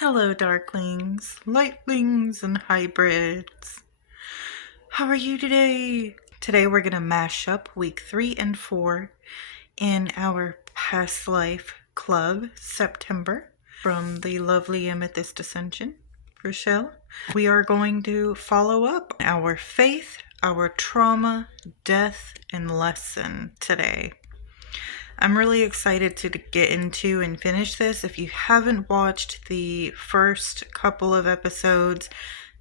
Hello, darklings, lightlings, and hybrids. How are you today? Today we're going to mash up week 3 and 4 in our Past Life Club September from the lovely Amethyst Ascension, Rochelle. We are going to follow up our faith, our trauma, death, and lesson today. I'm really excited to get into and finish this. If you haven't watched the first couple of episodes,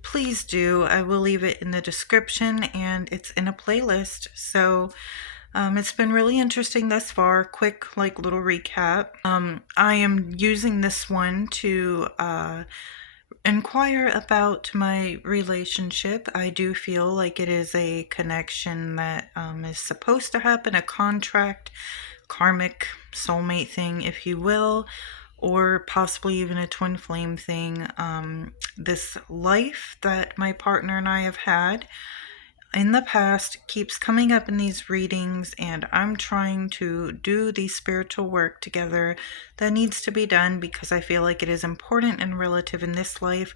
please do. I will leave it in the description and it's in a playlist. So it's been really interesting thus far. Quick, little recap. I am using this one to inquire about my relationship. I do feel like it is a connection that is supposed to happen, a contract, karmic soulmate thing, if you will, or possibly even a twin flame thing. This life that my partner and I have had in the past keeps coming up in these readings, and I'm trying to do the spiritual work together that needs to be done because I feel like it is important and relative in this life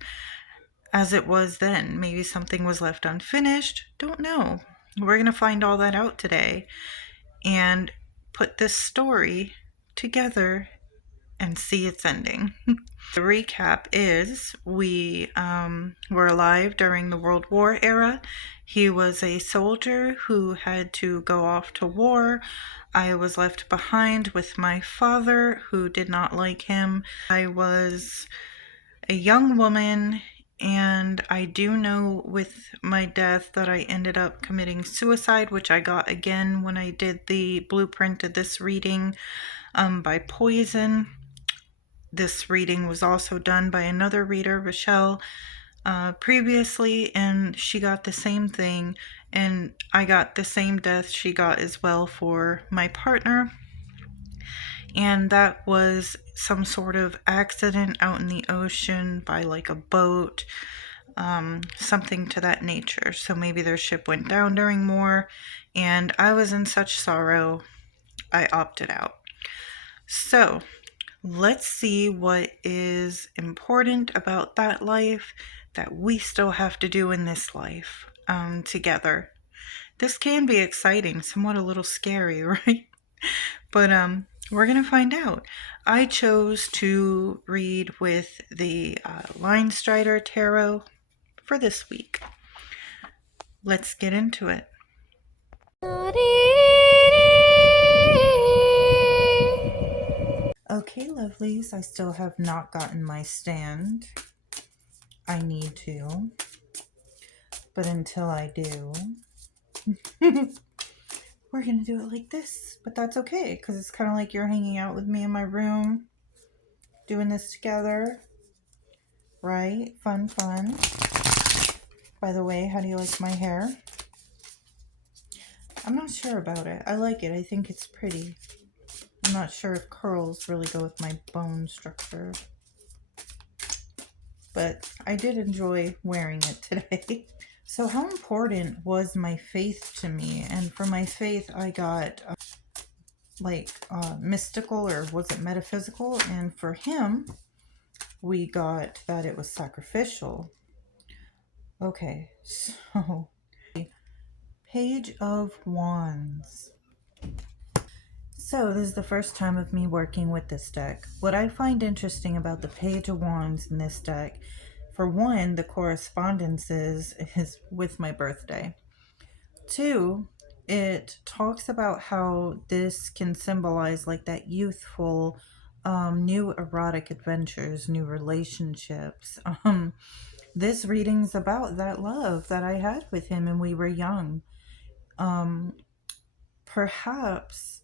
as it was then. Maybe something was left unfinished. Don't know. We're going to find all that out today and put this story together and see its ending. The recap is we were alive during the World War era. He was a soldier who had to go off to war. I was left behind with my father, who did not like him. I was a young woman, and I do know with my death that I ended up committing suicide, which I got again when I did the blueprint of this reading by poison. This reading was also done by another reader, Rochelle, previously, and she got the same thing, and I got the same death she got as well for my partner. And that was some sort of accident out in the ocean by a boat, something to that nature. So maybe their ship went down during war, and I was in such sorrow, I opted out. So let's see what is important about that life that we still have to do in this life together. This can be exciting, somewhat a little scary, right? But we're going to find out. I chose to read with the Line Strider Tarot for this week. Let's get into it. Okay, lovelies, I still have not gotten my stand. I need to. But until I do, we're going to do it like this. But that's okay, because it's kind of like you're hanging out with me in my room, doing this together. Right? Fun, fun. By the way, how do you like my hair? I'm not sure about it. I like it. I think it's pretty. I'm not sure if curls really go with my bone structure. But I did enjoy wearing it today. So how important was my faith to me? And for my faith, I got mystical, or was it metaphysical? And for him, we got that it was sacrificial. Okay, so Page of Wands. So this is the first time of me working with this deck. What I find interesting about the Page of Wands in this deck, for one, the correspondence is with my birthday. Two, it talks about how this can symbolize that youthful, new erotic adventures, new relationships. This reading's about that love that I had with him and we were young. Perhaps,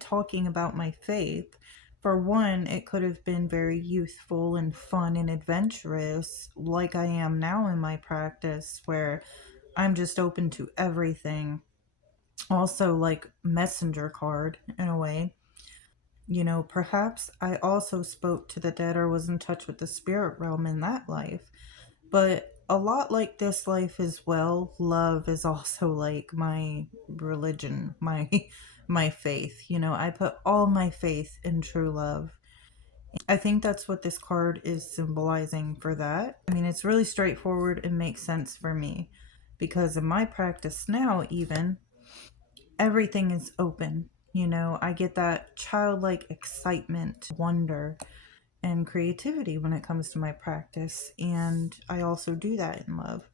talking about my faith, for one, it could have been very youthful and fun and adventurous, like I am now in my practice, where I'm just open to everything. Also, like messenger card in a way. Perhaps I also spoke to the dead or was in touch with the spirit realm in that life. But a lot like this life as well, love is also like my religion, my faith. I put all my faith in true love. I think that's what this card is symbolizing for that. I mean, it's really straightforward and makes sense for me because in my practice now, even everything is open. You know, I get that childlike excitement, wonder, and creativity when it comes to my practice. And I also do that in love.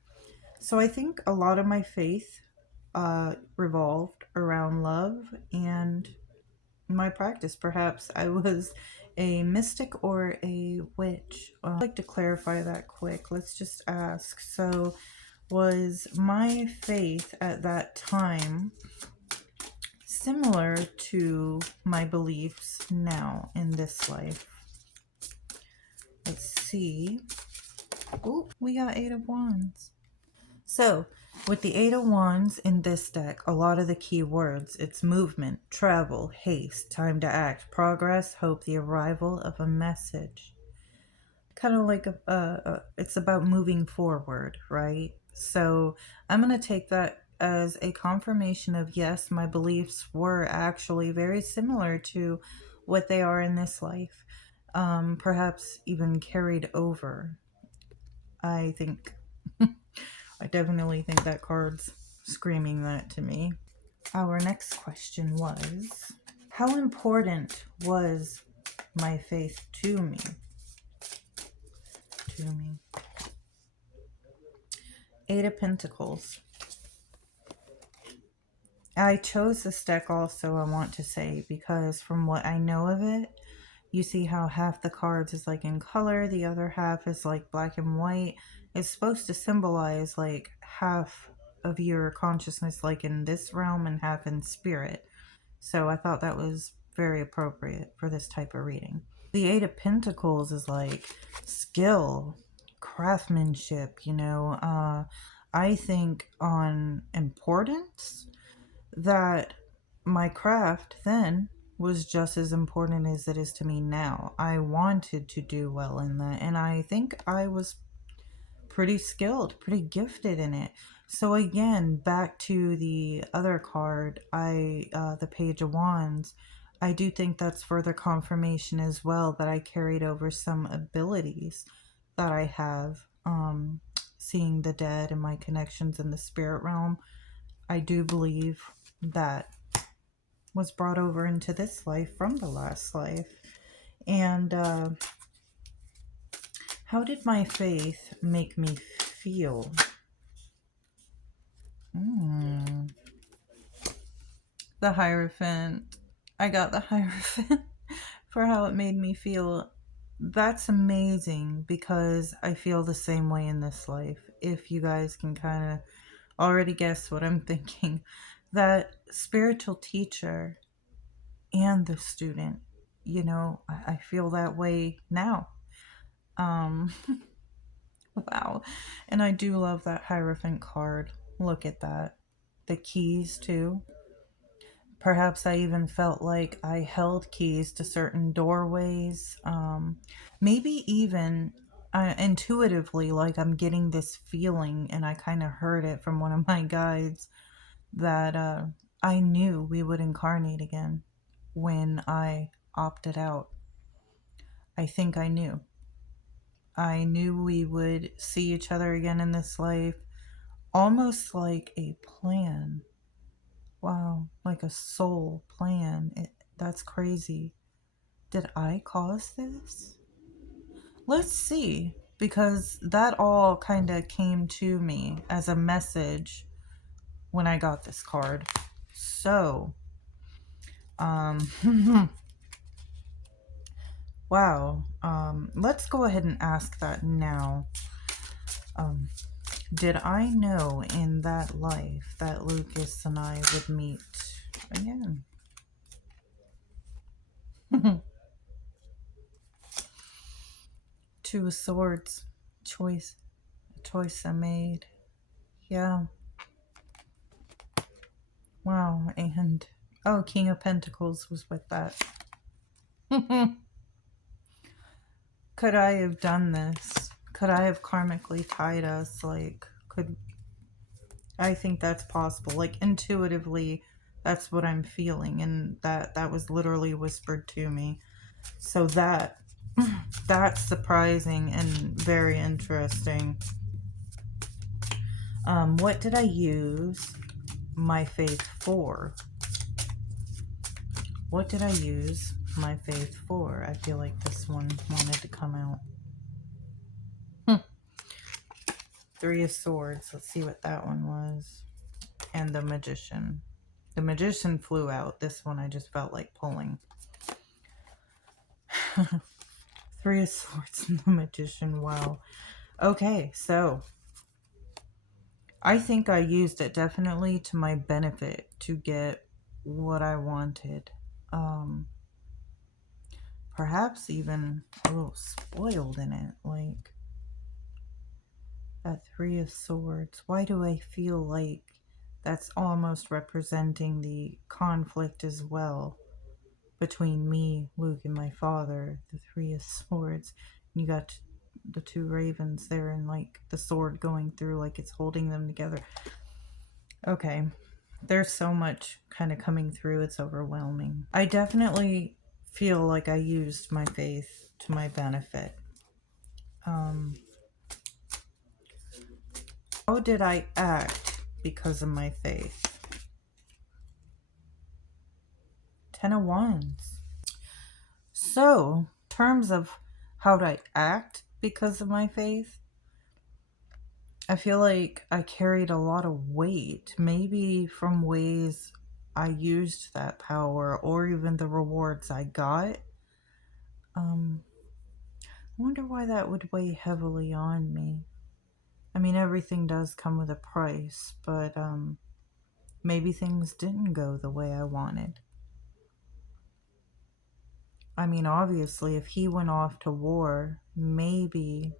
So I think a lot of my faith revolved around love and my practice. Perhaps I was a mystic or a witch. I'd like to clarify that quick. Let's just ask. So, was my faith at that time similar to my beliefs now in this life? Let's see. Oh, we got Eight of Wands. So, with the Eight of Wands in this deck, a lot of the key words, it's movement, travel, haste, time to act, progress, hope, the arrival of a message. Kind of like it's about moving forward, right? So, I'm going to take that as a confirmation of yes, my beliefs were actually very similar to what they are in this life. Perhaps even carried over. I think I definitely think that card's screaming that to me. Our next question was, how important was my faith to me? To me. Eight of Pentacles. I chose this deck also, I want to say, because from what I know of it, you see how half the cards is like in color, the other half is like black and white. It's supposed to symbolize like half of your consciousness like in this realm and half in spirit. So I thought that was very appropriate for this type of reading. The Eight of Pentacles is like skill, craftsmanship, you know. I think on importance that my craft then was just as important as it is to me now. I wanted to do well in that, and I think I was pretty skilled, pretty gifted in it. So again, back to the other card, the Page of Wands, I do think that's further confirmation as well that I carried over some abilities that I have, seeing the dead and my connections in the spirit realm. I do believe that was brought over into this life from the last life. And how did my faith make me feel? The Hierophant. I got the Hierophant for how it made me feel. That's amazing because I feel the same way in this life. If you guys can kind of already guess what I'm thinking, that spiritual teacher and the student, you know, I feel that way now. Wow. And I do love that Hierophant card. Look at that. The keys too. Perhaps I even felt like I held keys to certain doorways. Maybe even intuitively, like I'm getting this feeling, and I kind of heard it from one of my guides that I knew we would incarnate again when I opted out. I think I knew. I knew we would see each other again in this life, almost like a plan. Wow, like a soul plan. That's crazy. Did I cause this? Let's see, because that all kind of came to me as a message when I got this card. So, wow. Let's go ahead and ask that now. Did I know in that life that Lucas and I would meet again? Two of Swords. Choice I made. Yeah. Wow. And oh, King of Pentacles was with that. Could I have done this? Could I have karmically tied us? Like, I think that's possible. Like, intuitively, that's what I'm feeling. And that was literally whispered to me. So that That's surprising and very interesting. What did I use my faith for? What did I use my faith for? I feel like this one wanted to come out. Three of Swords. Let's see what that one was. And the Magician. The Magician flew out. This one I just felt like pulling. Three of Swords and the Magician. Wow. Okay, so I think I used it definitely to my benefit to get what I wanted. Perhaps even a little spoiled in it. Like that Three of Swords. Why do I feel like that's almost representing the conflict as well between me, Luke, and my father? The Three of Swords. You got the two ravens there and like the sword going through like it's holding them together. Okay. There's so much kind of coming through. It's overwhelming. I definitely feel like I used my faith to my benefit. How did I act because of my faith? Ten of Wands. So, in terms of how did I act because of my faith, I feel like I carried a lot of weight, maybe from ways I used that power or even the rewards I got. I wonder why that would weigh heavily on me. I mean, everything does come with a price, but maybe things didn't go the way I wanted. I mean, obviously, if he went off to war, maybe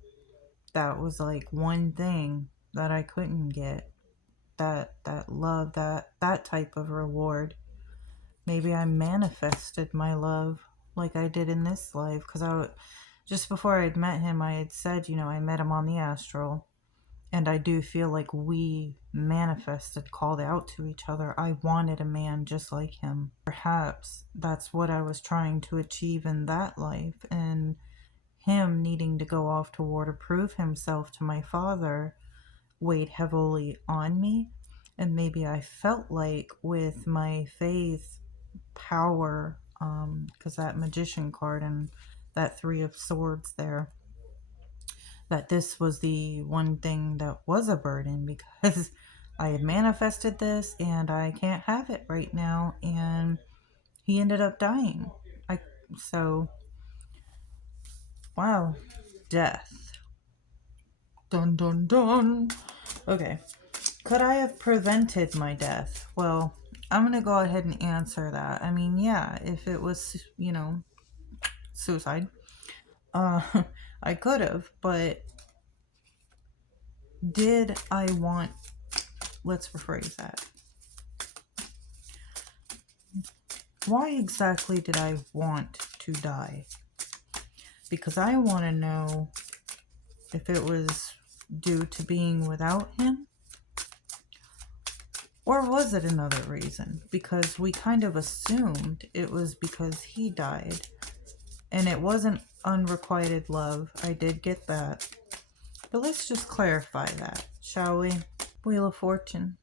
that was like one thing that I couldn't get. That love, that type of reward. Maybe I manifested my love like I did in this life, because just before I'd met him, I had said, I met him on the astral. And I do feel like we manifested, called out to each other. I wanted a man just like him. Perhaps that's what I was trying to achieve in that life. And him needing to go off to war to prove himself to my father weighed heavily on me. And maybe I felt like with my faith power, because that Magician card and that Three of Swords there, that this was the one thing that was a burden, because I had manifested this and I can't have it right now, and he ended up dying. So wow. Death. Dun dun dun. Okay. Could I have prevented my death? Well, I'm gonna go ahead and answer that. I mean, yeah, if it was, suicide, I could have, but did I want, let's rephrase that. Why exactly did I want to die? Because I want to know if it was due to being without him, or was it another reason? Because we kind of assumed it was because he died, and it wasn't unrequited love. I did get that. But let's just clarify that, shall we? Wheel of Fortune.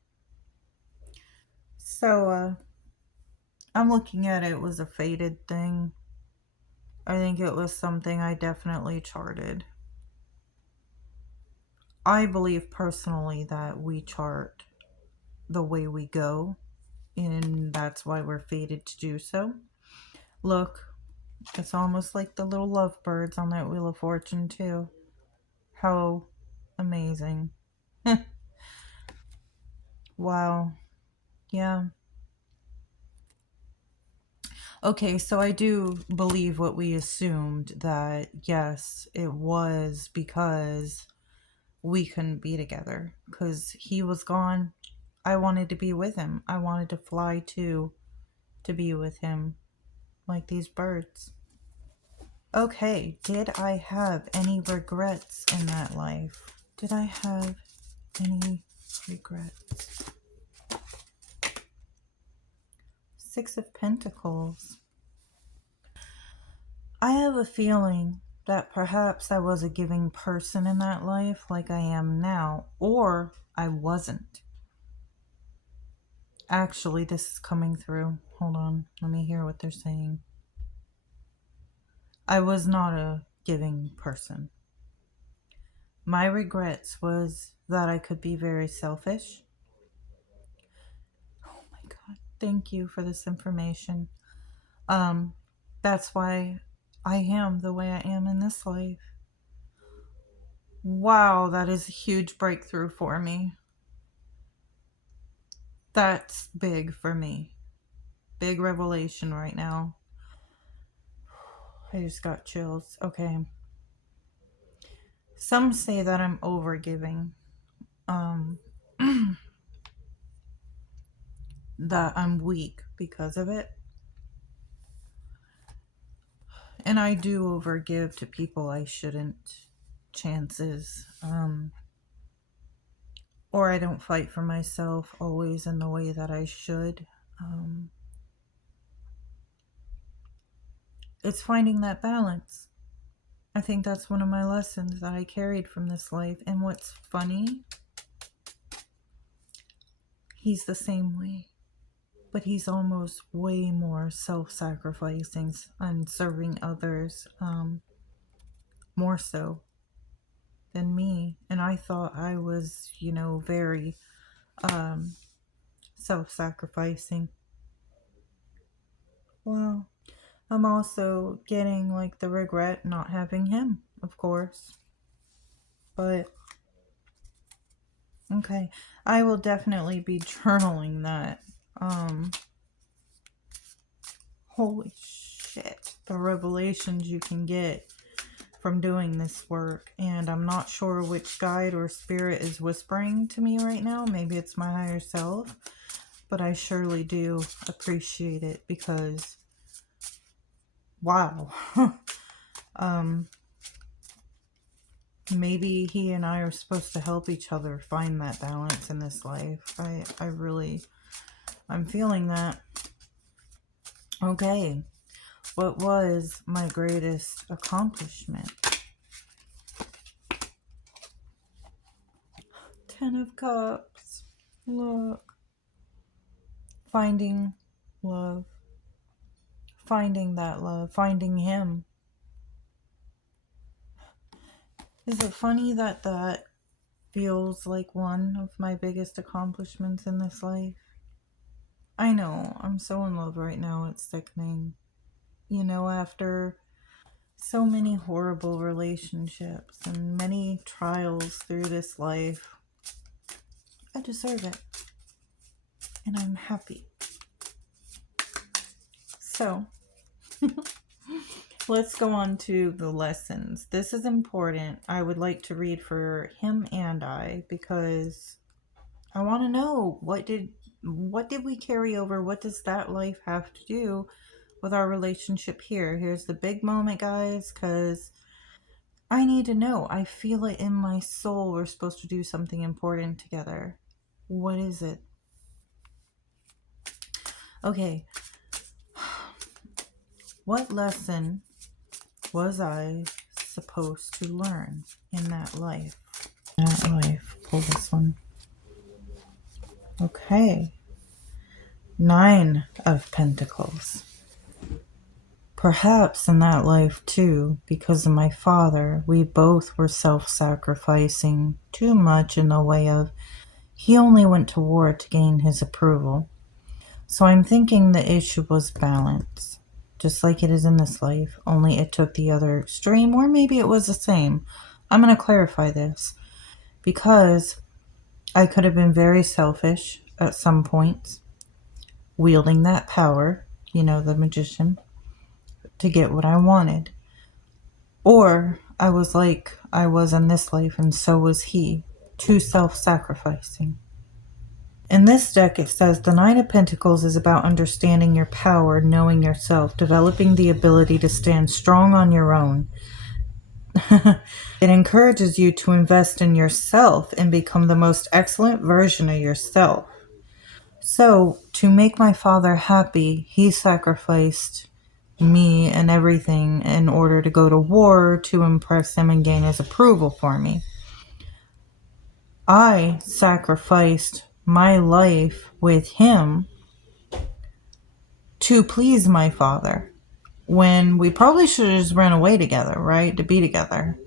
So, I'm looking at it was a fated thing. I think it was something I definitely charted. I believe personally that we chart the way we go, and that's why we're fated to do so. Look, it's almost like the little lovebirds on that Wheel of Fortune, too. How amazing. Wow. Yeah. Okay, so I do believe what we assumed, that yes, it was because we couldn't be together. Because he was gone. I wanted to be with him. I wanted to fly to be with him, like these birds. Okay, did I have any regrets in that life? Did I have any regrets? Six of Pentacles. I have a feeling that perhaps I was a giving person in that life like I am now, or I wasn't. Actually, this is coming through. Hold on, let me hear what they're saying. I was not a giving person. My regrets was that I could be very selfish. Oh my god, thank you for this information. Um that's why I am the way I am in this life. Wow, that is a huge breakthrough for me. That's big for me. Big revelation right now. I just got chills. Okay. Some say that I'm overgiving. Um that I'm weak because of it. And I do overgive to people I shouldn't. Chances. Or I don't fight for myself always in the way that I should. Um, it's finding that balance. I think that's one of my lessons that I carried from this life. And what's funny, he's the same way, but he's almost way more self-sacrificing and serving others, more so than me. And I thought I was, very um, self-sacrificing. Well, I'm also getting like the regret not having him, of course. But okay, I will definitely be journaling that. Um Holy shit, the revelations you can get from doing this work. And I'm not sure which guide or spirit is whispering to me right now. Maybe it's my higher self, but I surely do appreciate it because wow. um Maybe he and I are supposed to help each other find that balance in this life. I'm feeling that. Okay. What was my greatest accomplishment? 10 of Cups. Look. Finding love. Finding that love. Finding him. Is it funny that that feels like one of my biggest accomplishments in this life? I know, I'm so in love right now, it's sickening. After so many horrible relationships and many trials through this life, I deserve it. And I'm happy. So, let's go on to the lessons. This is important. I would like to read for him and I because I want to know what did we carry over? What does that life have to do with our relationship here? Here's the big moment, guys, because I need to know. I feel it in my soul. We're supposed to do something important together. What is it? Okay. What lesson was I supposed to learn in that life? Pull this one. Okay. 9 of Pentacles. Perhaps in that life too, because of my father, we both were self-sacrificing too much in the way of he only went to war to gain his approval. So I'm thinking the issue was balance, just like it is in this life, only it took the other extreme, or maybe it was the same. I'm going to clarify this because I could have been very selfish at some points, wielding that power, the magician, to get what I wanted. Or I was like I was in this life, and so was he, too self-sacrificing. In this deck, it says the 9 of Pentacles is about understanding your power, knowing yourself, developing the ability to stand strong on your own. It encourages you to invest in yourself and become the most excellent version of yourself. So, to make my father happy, he sacrificed me and everything in order to go to war to impress him and gain his approval for me. I sacrificed my life with him to please my father when we probably should have just run away together, right? To be together.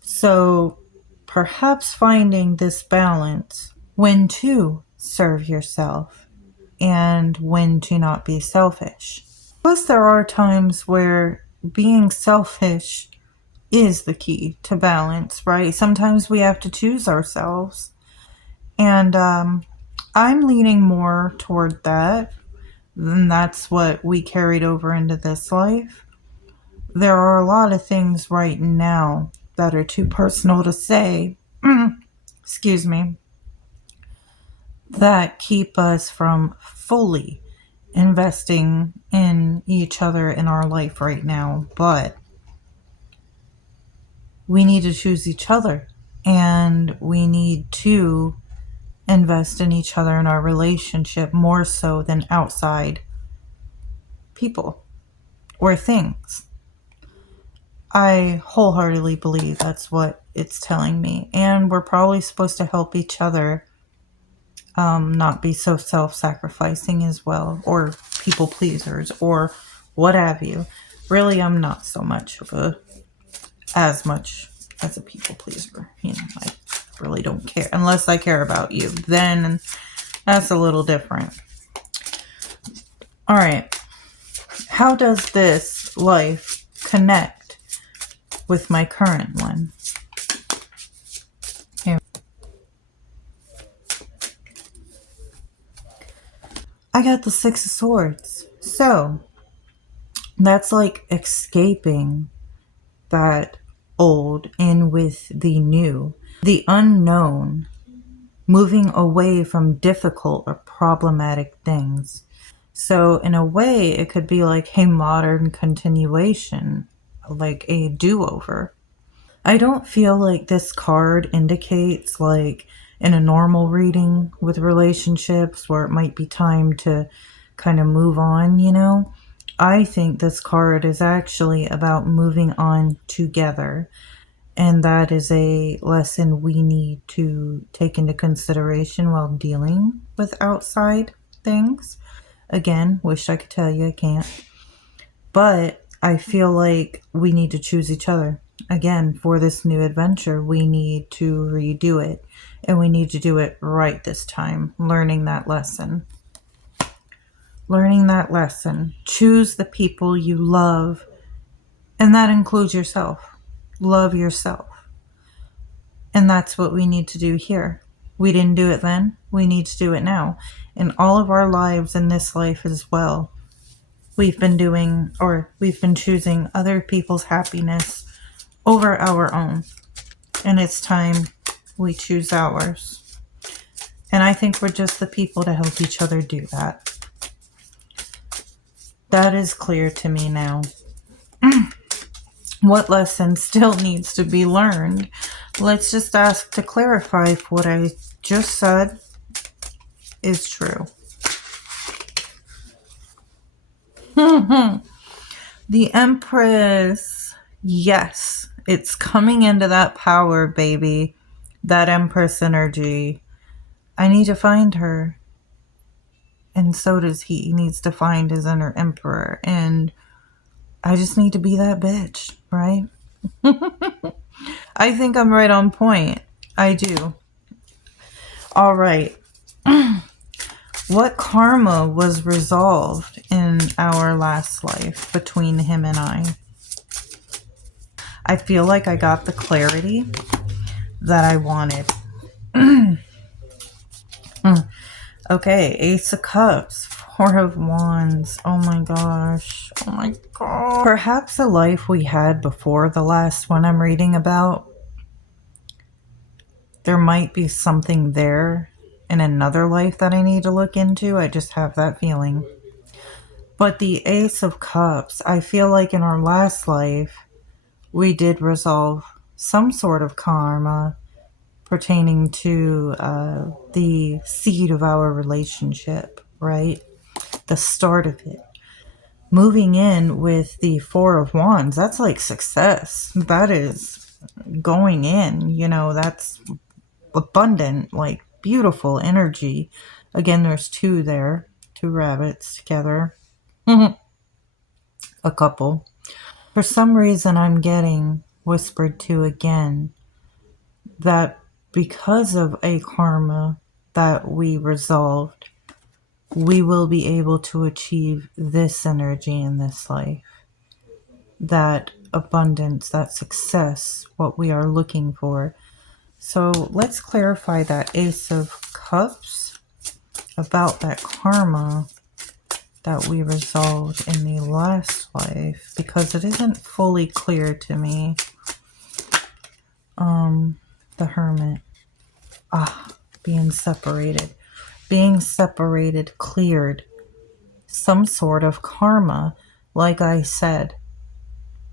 So perhaps finding this balance when to serve yourself and when to not be selfish. Plus, there are times where being selfish is the key to balance, right? Sometimes we have to choose ourselves. And I'm leaning more toward that. And that's what we carried over into this life. There are a lot of things right now that are too personal to say, excuse me, that keep us from fully investing in each other in our life right now. But we need to choose each other, and we need to invest in each other in our relationship more so than outside people or things. I wholeheartedly believe that's what it's telling me. And we're probably supposed to help each other not be so self-sacrificing as well, or people pleasers, or what have you. Really, I'm not so much of as much as a people pleaser. I really don't care unless I care about you. Then that's a little different. All right. How does this life connect with my current one? Here. I got the Six of Swords. So that's like escaping that old in with the new, the unknown, moving away from difficult or problematic things. So in a way, it could be like a modern continuation, like a do-over. I don't feel like this card indicates, like in a normal reading with relationships where it might be time to kind of move on, I think this card is actually about moving on together. And that is a lesson we need to take into consideration while dealing with outside things. Again, wish I could tell you I can't. But I feel like we need to choose each other. Again, for this new adventure, we need to redo it. And we need to do it right this time, learning that lesson. Learning that lesson. Choose the people you love. And that includes yourself. Love yourself. And that's what we need to do here. We didn't do it then. We need to do it now. In all of our lives, in this life as well, we've been choosing other people's happiness over our own. And it's time we choose ours. And I think we're just the people to help each other do that. That is clear to me now. What lesson still needs to be learned? Let's just ask to clarify if what I just said is true. The Empress. Yes, it's coming into that power, baby. That Empress energy. I need to find her. And so does he. He needs to find his inner emperor. And I just need to be that bitch, right? I think I'm right on point. I do. All right. What karma was resolved in our last life between him and I? I feel like I got the clarity that I wanted. Okay, Ace of Cups, Four of Wands. Oh my gosh. Oh my god. Perhaps a life we had before the last one I'm reading about. There might be something there in another life that I need to look into. I just have that feeling. But the Ace of Cups, I feel like in our last life, we did resolve some sort of karma pertaining to the seed of our relationship, right? The start of it. moving in with the Four of Wands, that's like success. That is going in, you know, that's abundant, like beautiful energy. Again, there's two there, two rabbits together. A couple. For some reason, I'm getting whispered to again that because of a karma that we resolved, we will be able to achieve this energy in this life. That abundance, that success, what we are looking for. So let's clarify that Ace of Cups about that karma that we resolved in the last life, because it isn't fully clear to me. The Hermit. Being separated. Being separated cleared some sort of karma. Like I said,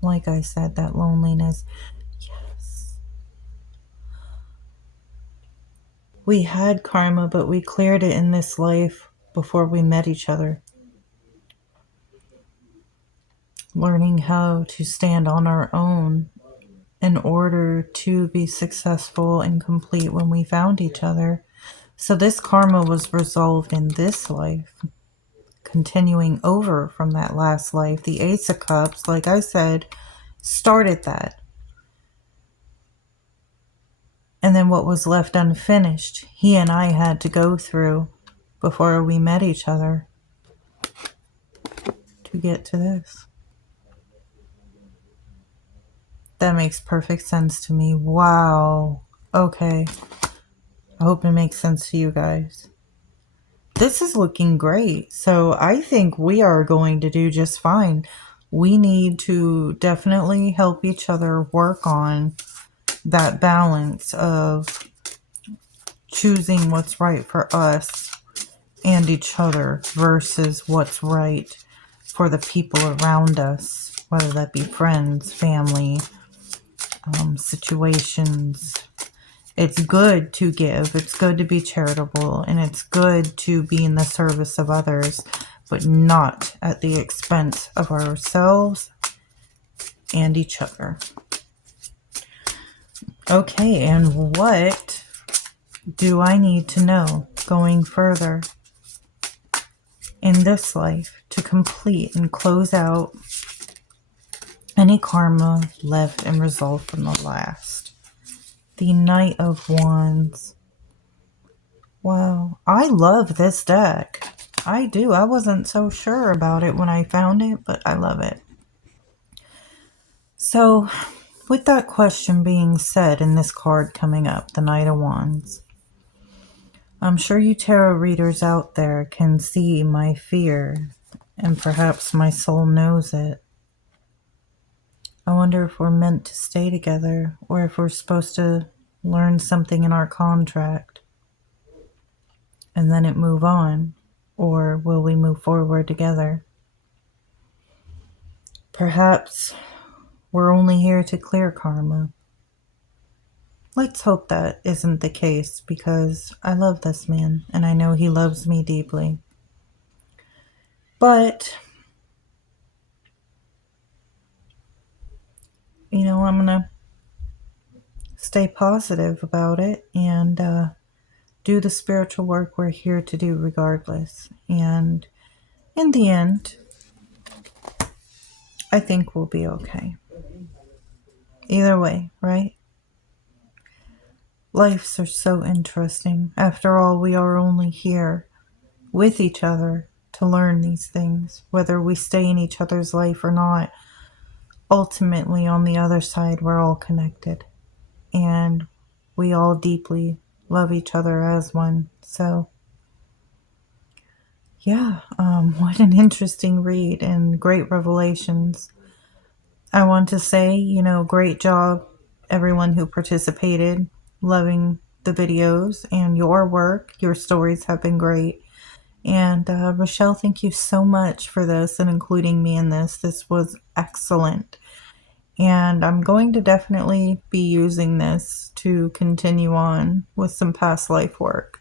that loneliness. Yes. We had karma, but we cleared it in this life before we met each other. Learning how to stand on our own in order to be successful and complete when we found each other. So this karma was resolved in this life, continuing over from that last life. The Ace of Cups, like I said, started that. And then what was left unfinished, he and I had to go through before we met each other to get to this. That makes perfect sense to me. Wow. Okay. I hope it makes sense to you guys. This is looking great. So I think we are going to do just fine. We need to definitely help each other work on that balance of choosing what's right for us and each other versus what's right for the people around us, whether that be friends, family, situations. It's good to give, it's good to be charitable, and it's good to be in the service of others, but not at the expense of ourselves and each other. Okay, and what do I need to know going further in this life to complete and close out any karma left and resolved from the last? The Knight of Wands. Wow, I love this deck. I do. I wasn't so sure about it when I found it, but I love it. So, with that question being said and this card coming up, the Knight of Wands, I'm sure you tarot readers out there can see my fear, and perhaps my soul knows it. I wonder if we're meant to stay together, or if we're supposed to learn something in our contract and then it move on, or will we move forward together? Perhaps we're only here to clear karma. Let's hope that isn't the case, because I love this man and I know he loves me deeply. But, you know, I'm gonna stay positive about it and do the spiritual work we're here to do regardless. And in the end, I think we'll be okay. Either way, right? Lives are so interesting. After all, we are only here with each other to learn these things, whether we stay in each other's life or not. Ultimately, on the other side, we're all connected, and we all deeply love each other as one. So yeah, what an interesting read and great revelations. I want to say, you know, great job everyone who participated. Loving the videos and your work. Your stories have been great. And Rochelle, thank you so much for this and including me in this. This was excellent. And I'm going to definitely be using this to continue on with some past life work.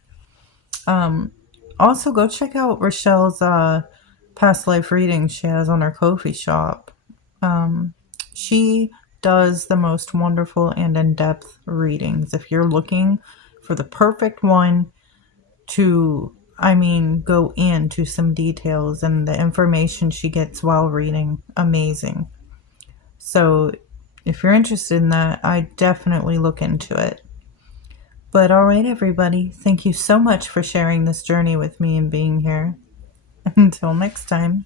Also, go check out Rochelle's past life readings she has on her Ko-fi shop. She does the most wonderful and in-depth readings. If you're looking for the perfect one to, go into some details, and the information she gets while reading, amazing. So if you're interested in that, I definitely look into it. But all right, everybody, thank you so much for sharing this journey with me and being here. Until next time.